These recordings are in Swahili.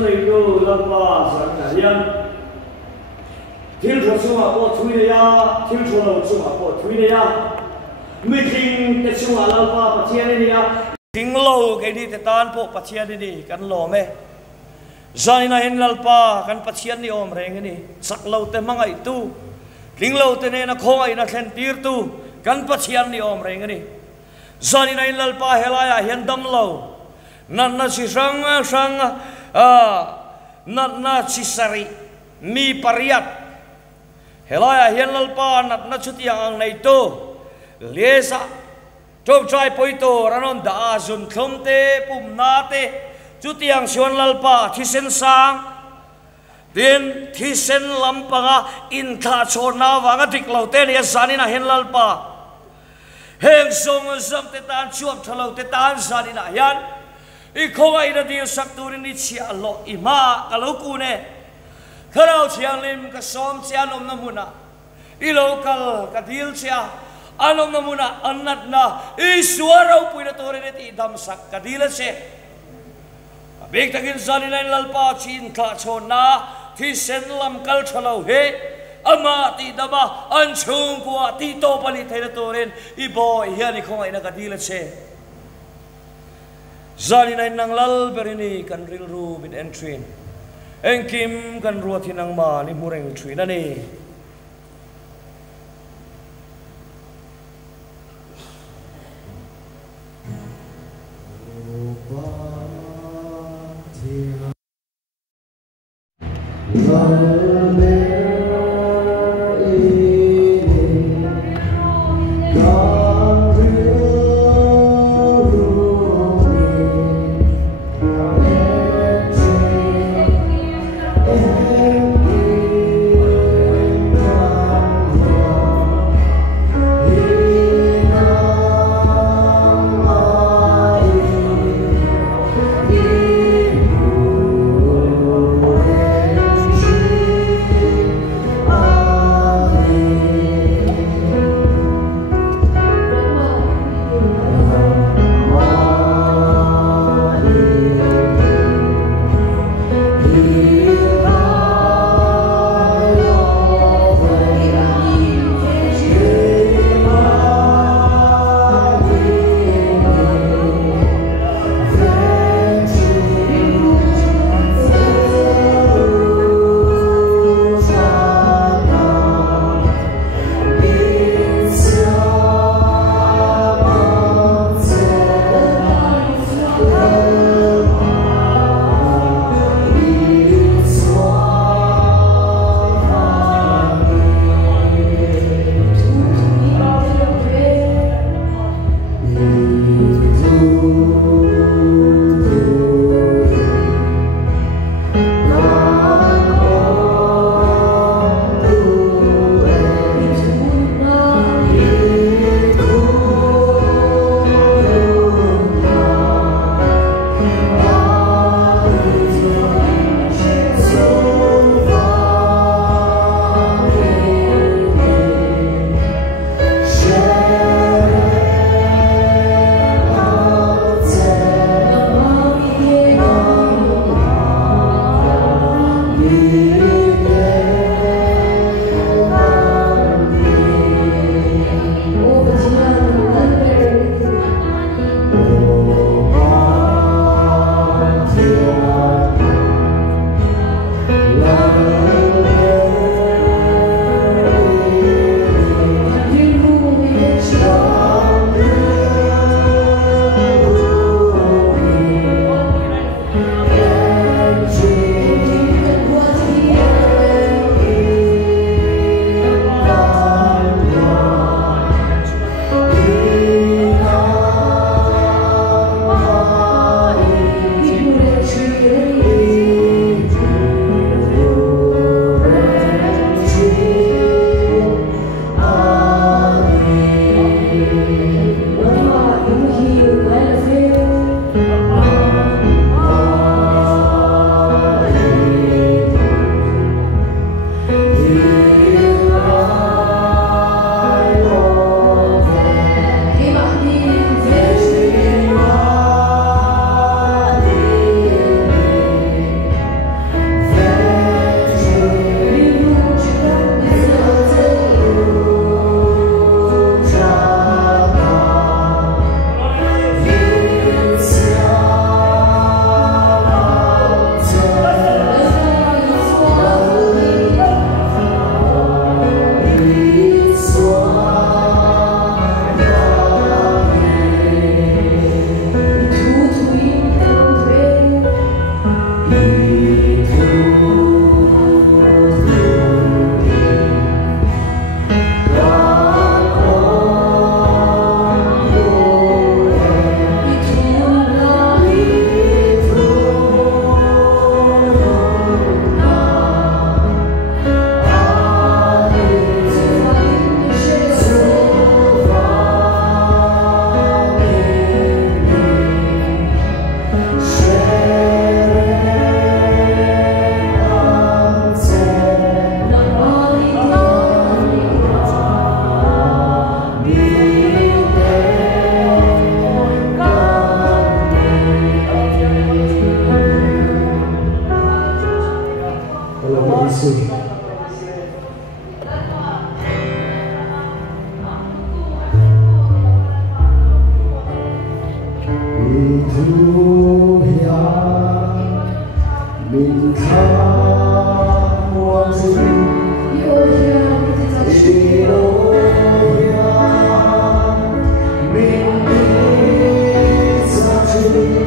này đâu làm ba sáng ngày yên thiếu số số mà có thui này ya thiếu số nào số mà có thui này ya mình kinh cái số mà làm ba bắt chia này ya kinh lâu cái đi thì tan bộ bắt chia đi căn lò mẹ giờ này hiện làm ba căn bắt chia này ôm rèn cái này sắc lâu tới mang ai tu kinh lâu tới này nó không ai nó khen tiệt tu căn bắt chia này ôm rèn cái này giờ này làm ba helaya hiện đâm lâu năn năn si sang năn năn si sari mi pariat helaya hian lalpa nat na chutiang ang nei to lesa chok chai poito ranon da zun thlomte pumna te chutiang siwan lalpa thisen sang din thisen lampanga in kha chona wanga diklaute ni zanina hian lalpa heng song zam te tan chuam thalo te tan zanina hian I không ai đã điều sắc tu đi chia lộ ima cả lâu cũ nè, khởi đầu chiang lim cả xóm chia nom nam muna, I lâu cả deal chia, anom nam muna anat na, I suara upui na tori neti dam sak cả deal chia, big takin zani na lalpa chin ka chona, thi sen lam kal chalau he, ama ti dama anchung kwa ti to pali thay na torin, I boy hian I không ai na cả deal chia. Zani nai nang lal berini kan ril ru bin entrin engkim kan ruat hinang ma ni mureng thui na ni mình tham muôn gì chỉ đâu mình đi xa chỉ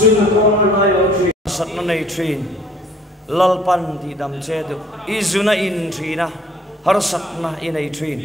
zun ko lai o trin sat na nei trin lalpan ti dam che du izuna in trina har sat na in ei trin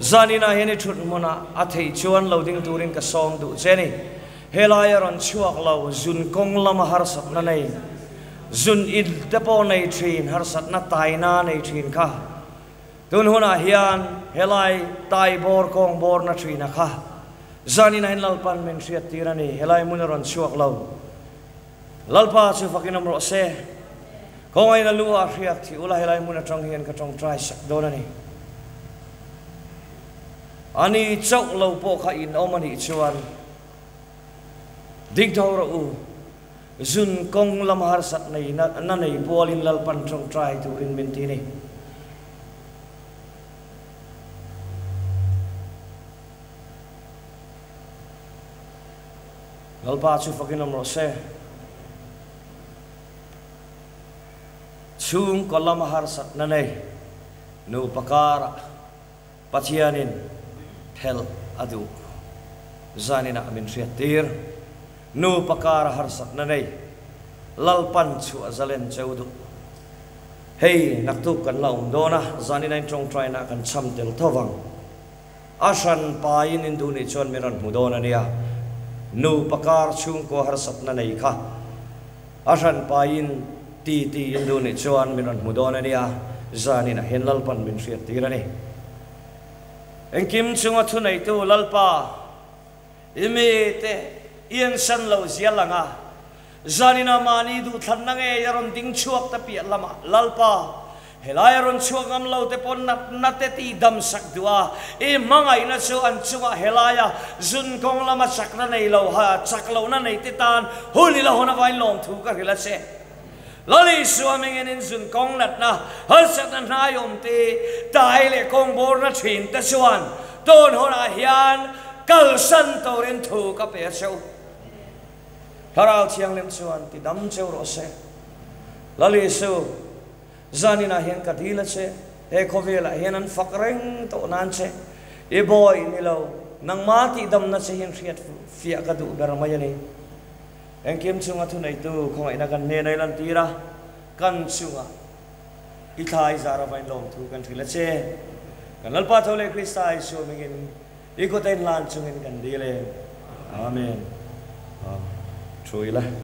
zanina heni thut mona athei chuan loading turin ka song du cheni helaya ron chuak lo zun kong lama har sat na nei zun il tepo nei trin har sat na taina nei trin kha tun huna hian helai tai bor kong bor na trina kha zanina hin lalpan men riat tirani helai munaron chuak lo lalpa chu fakinam ro se kongai na lua riak thi ula helai mun atong hian ka tong try sak donani ani chok lo po kha in omani chuan ding thau ro u zun kong lam har sat nei na nei bolin lalpan tong try turin menti ni lalpa chu fakinam ro se chung kolam har sat na nei nu pakara pathianin thel adu zanina min riatir nu pakara har sat na nei lalpan chu azalen cheudu hei naktu kan laum dona zanina trong try na kan cham tel thawang ashan pain in du ni chon miran mudona nia nu pakar chung ko har sat na nei kha ashan pain ti indu ni chuan miran mudona nia zanina hen lalpan min riat tirani engkim chunga thunai tu lalpa imi te ian san lo zialanga zanina mani du thanna nge yaron ding chuak ta pi lama lalpa helai ron chuak am lo te pon nat te ti dam sak dua e mangai na chu an chunga helaya zun kong lama sakna nei lo ha chaklo na nei te tan holi la hona vai lom thu ka hila se lali suaming in zun kong nat na har sat na yom te tai le kong bor na thin ta chuan ton hona hian kal san torin thu ka pe cheu harau chiang lem chuan ti dam cheu ro se lali su zanina hian ka dila che he khovela hian an fakreng to nan che e boy ni lo nang ma ti dam na che hian riat fia ka du ber mayani engkem chunga thunai tu khongai na kan ne nai lan tira kan chunga i thai zara vain lom thu kan thila che kan lalpa thole kristai so mingin iko ten lan chungin kan dile amen truila